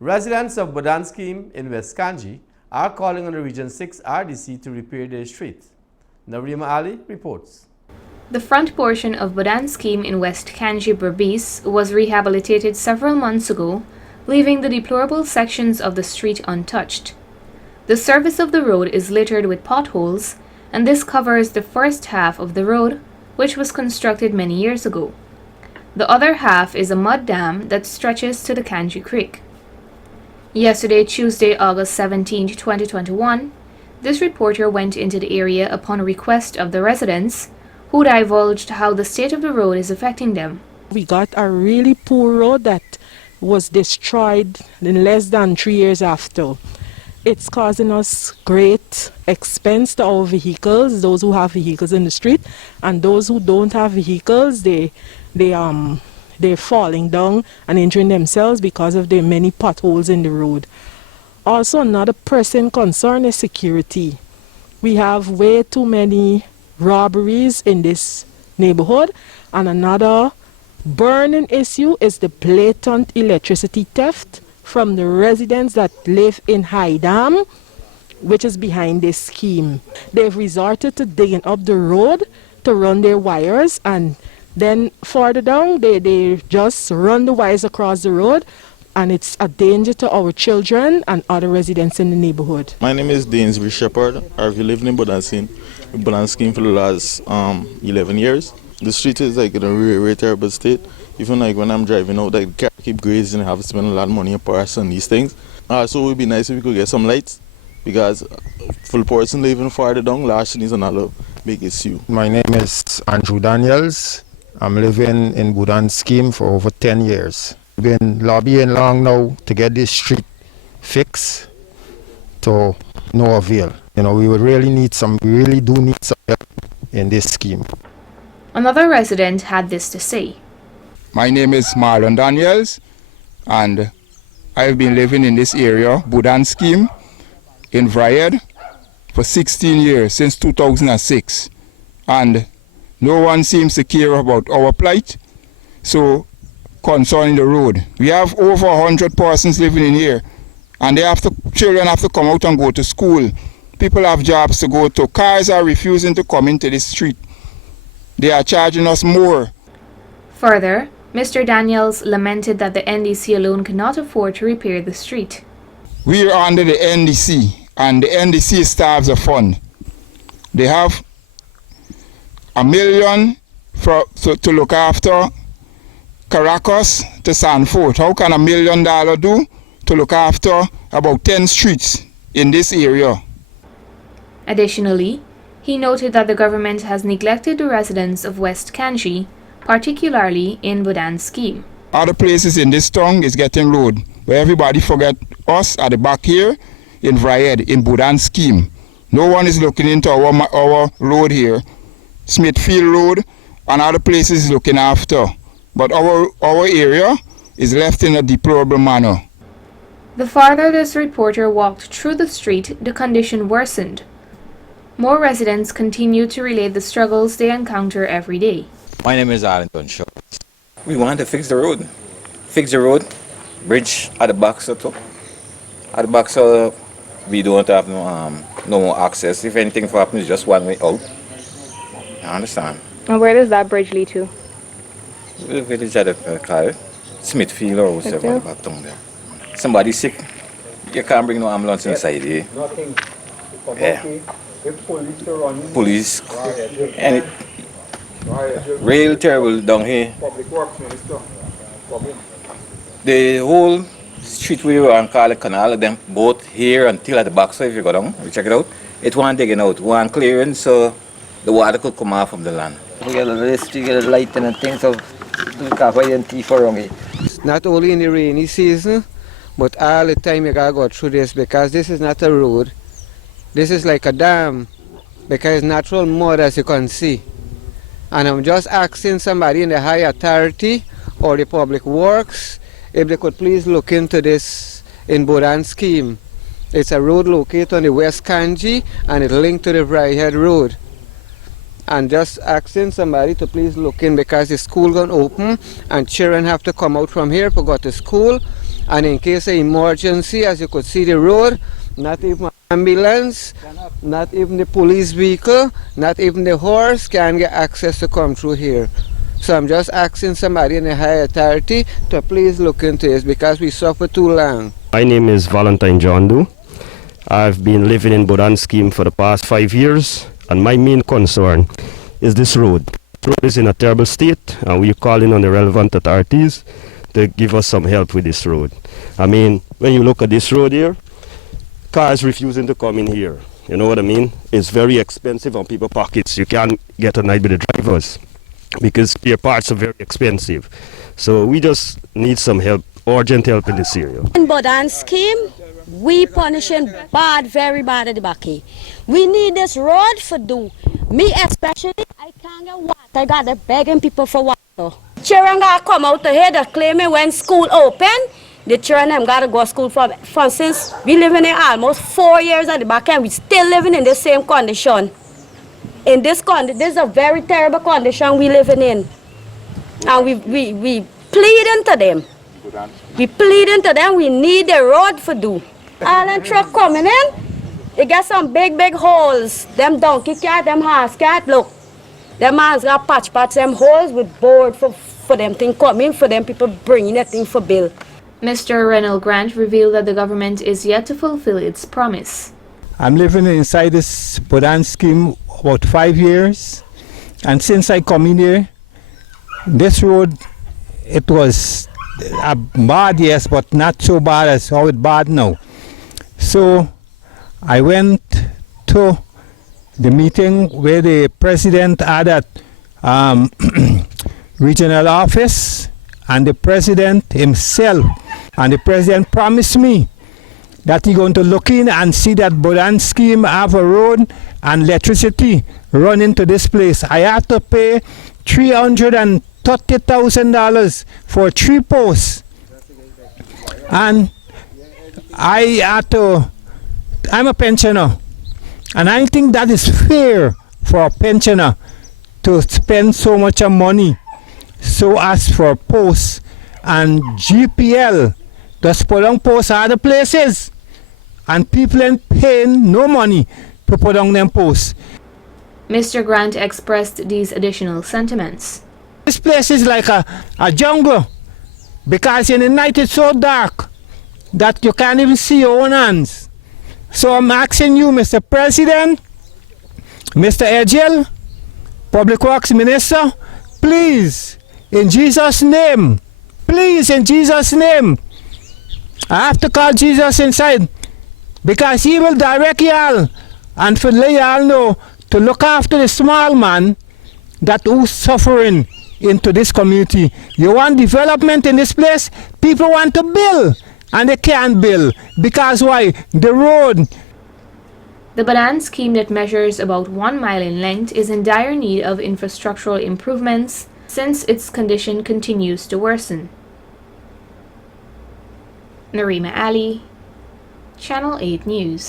Residents of Budhan scheme in West Kanji are calling on the Region 6 RDC to repair their street. Narima Ali reports. The front portion of Budhan scheme in West Kanji Berbice was rehabilitated several months ago, leaving the deplorable sections of the street untouched. The surface of the road is littered with potholes, and this covers the first half of the road, which was constructed many years ago. The other half is a mud dam that stretches to the Kanji Creek. Yesterday, Tuesday, August 17, 2021, this reporter went into the area upon request of the residents, who divulged how the state of the road is affecting them. We got a really poor road that was destroyed in less than 3 years after. It's causing us great expense to our vehicles, those who have vehicles in the street, and those who don't have vehicles, they're falling down and injuring themselves because of the many potholes in the road. Also, another pressing concern is security. We have way too many robberies in this neighborhood, and another burning issue is the blatant electricity theft from the residents that live in High Dam, which is behind this scheme. They've resorted to digging up the road to run their wires, and then further down they just run the wires across the road, and it's a danger to our children and other residents in the neighborhood. My name is Dainsbury Shepherd. I've lived in Budhan scheme for the last 11 years. The street is like in a really terrible state. Even like when I'm driving out, like the car keep grazing, I have to spend a lot of money on parts and these things. So it would be nice if we could get some lights, because for the person living farther down, lashing is another big issue. My name is Andrew Daniels. I'm living in Budhan scheme for over 10 years. Been lobbying long now to get this street fixed, to no avail. You know, we really do need some help in this scheme. Another resident had this to say. My name is Marlon Daniels, and I've been living in this area, Budhan scheme, in Vrayed, for 16 years, since 2006. And no one seems to care about our plight. So, concerning the road, we have over 100 persons living in here, and children have to come out and go to school. People have jobs to go to. Cars are refusing to come into this street. They are charging us more. Further, Mr. Daniels lamented that the NDC alone cannot afford to repair the street. We are under the NDC, and the NDC starves a fund. They have $1 million to look after Caracas to Sanford. How can $1 million do to look after about 10 streets in this area? Additionally, he noted that the government has neglected the residents of West Kanji, particularly in Budhan scheme. Other places in this town is getting road, where everybody forget us at the back here in Vrayed, in Budhan scheme. No one is looking into our road here. Smithfield Road and other places is looking after. But our area is left in a deplorable manner. The farther this reporter walked through the street, the condition worsened. More residents continue to relate the struggles they encounter every day. My name is Arlington Shaw. We want to fix the road. Fix the road, bridge at the back so too. At the back so we don't have no more access. If anything happens, just one way out. You understand? And where does that bridge lead to? The village at the call Smithfield or whatever back down there. Somebody sick, you can't bring no ambulance inside here. Yeah. Police. And it real terrible down here. The whole street we were on call the canal, them both here until at the back, so if you go down, you check it out, it wasn't digging out, one clearing, so the water could come off from the land. We get a list, we get a light and things of the cover and tea for me. Not only in the rainy season, but all the time you gotta go through this, because this is not a road. This is like a dam, because it's natural mud, as you can see. And I'm just asking somebody in the high authority or the public works if they could please look into this in Budhan scheme. It's a road located on the West Kanji, and it's linked to the Vrayed Road. And just asking somebody to please look in, because the school gonna open and children have to come out from here to go to school, And in case of emergency, as you could see the road, not even ambulance, not even the police vehicle, not even the horse can get access to come through here. So I'm just asking somebody in the higher authority to please look into this because we suffer too long. My name is Valentine John Doe. I've been living in Budhan scheme for the past 5 years, and my main concern is this road. The road is in a terrible state, and we're calling on the relevant authorities to give us some help with this road. I mean, when you look at this road here, cars refusing to come in here. You know what I mean? It's very expensive on people's pockets. You can't get a night with the drivers because their parts are very expensive. So we just need some help, urgent help in this area. In Budhan scheme, we punishing bad, very bad at the back here. We need this road for do. Me especially, I can't get water. I got to begging people for water. Children got to come out to here to claiming when school open. The children them got to go to school from since we living in almost 4 years at the back and we still living in the same condition. In this is a very terrible condition we living in. And we pleading to them. We pleading to them, we need the road for do. Island truck coming in, it got some big holes. Them donkey cat, them horse cat, look. Them hands got patch them holes with board for them thing coming, for them people bringing that thing for bill. Mr. Reynold Grant revealed that the government is yet to fulfill its promise. I'm living inside this Budhan scheme about 5 years, and since I come in here, this road, it was bad, yes, but not so bad as how it's bad now. So I went to the meeting where the president had at regional office, and the president himself, and the president promised me that he's going to look in and see that Budhan scheme have a road and electricity run into this place. I have to pay $330,000 for 3 posts. And I'm a pensioner, and I think that is fair for a pensioner to spend so much money so as for posts, and GPL just put on posts other places, and people ain't paying no money to put on them posts. Mr. Grant expressed these additional sentiments. This place is like a jungle, because in the night it's so dark that you can't even see your own hands. So I'm asking you, Mr. President, Mr. Edgel, Public Works Minister, please, in Jesus' name, please, in Jesus' name, I have to call Jesus inside, because he will direct y'all and for let y'all know to look after the small man that who's suffering into this community. You want development in this place? People want to build, and they can't build because why? The road. The Budhan scheme that measures about 1 mile in length is in dire need of infrastructural improvements since its condition continues to worsen. Narima Ali, Channel 8 News.